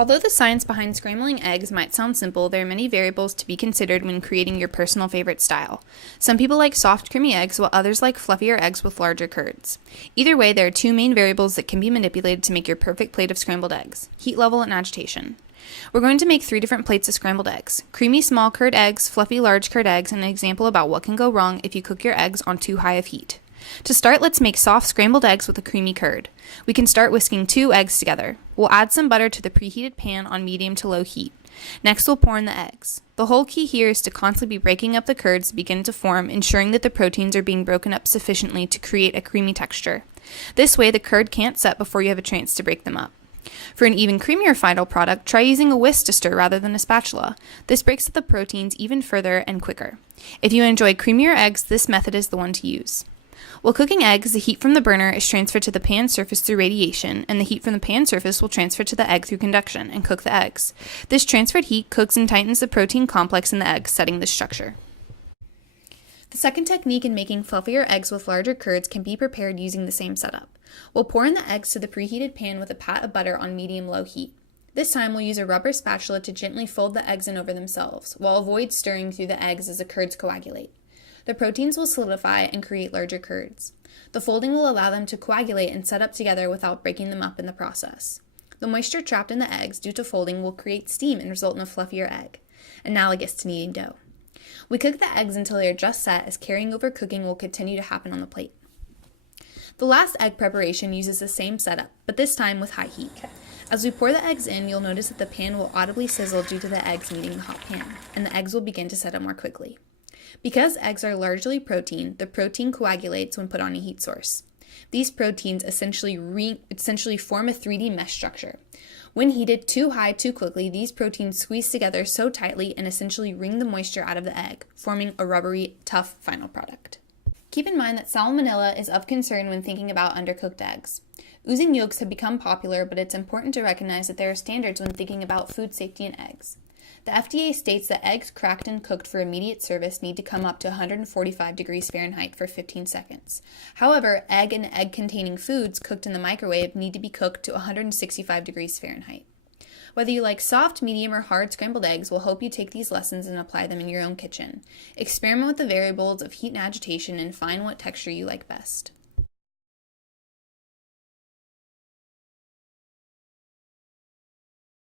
Although the science behind scrambling eggs might sound simple, there are many variables to be considered when creating your personal favorite style. Some people like soft, creamy eggs, while others like fluffier eggs with larger curds. Either way, there are two main variables that can be manipulated to make your perfect plate of scrambled eggs: heat level and agitation. We're going to make 3 different plates of scrambled eggs: creamy small curd eggs, fluffy large curd eggs, and an example about what can go wrong if you cook your eggs on too high of heat. To start, let's make soft scrambled eggs with a creamy curd. We can start whisking 2 eggs together. We'll add some butter to the preheated pan on medium to low heat. Next, we'll pour in the eggs. The whole key here is to constantly be breaking up the curds to begin to form, ensuring that the proteins are being broken up sufficiently to create a creamy texture. This way, the curd can't set before you have a chance to break them up. For an even creamier final product, try using a whisk to stir rather than a spatula. This breaks up the proteins even further and quicker. If you enjoy creamier eggs, this method is the one to use. While cooking eggs, the heat from the burner is transferred to the pan surface through radiation, and the heat from the pan surface will transfer to the egg through conduction and cook the eggs. This transferred heat cooks and tightens the protein complex in the egg, setting the structure. The second technique in making fluffier eggs with larger curds can be prepared using the same setup. We'll pour in the eggs to the preheated pan with a pat of butter on medium-low heat. This time we'll use a rubber spatula to gently fold the eggs in over themselves, while avoid stirring through the eggs as the curds coagulate. The proteins will solidify and create larger curds. The folding will allow them to coagulate and set up together without breaking them up in the process. The moisture trapped in the eggs due to folding will create steam and result in a fluffier egg, analogous to kneading dough. We cook the eggs until they are just set, as carrying over cooking will continue to happen on the plate. The last egg preparation uses the same setup, but this time with high heat. As we pour the eggs in, you'll notice that the pan will audibly sizzle due to the eggs meeting the hot pan, and the eggs will begin to set up more quickly. Because eggs are largely protein, the protein coagulates when put on a heat source. These proteins essentially form a 3D mesh structure. When heated too high too quickly, these proteins squeeze together so tightly and essentially wring the moisture out of the egg, forming a rubbery, tough final product. Keep in mind that salmonella is of concern when thinking about undercooked eggs. Oozing yolks have become popular, but it's important to recognize that there are standards when thinking about food safety in eggs. The FDA states that eggs cracked and cooked for immediate service need to come up to 145 degrees Fahrenheit for 15 seconds. However, egg and egg-containing foods cooked in the microwave need to be cooked to 165 degrees Fahrenheit. Whether you like soft, medium, or hard scrambled eggs, we'll hope you take these lessons and apply them in your own kitchen. Experiment with the variables of heat and agitation and find what texture you like best.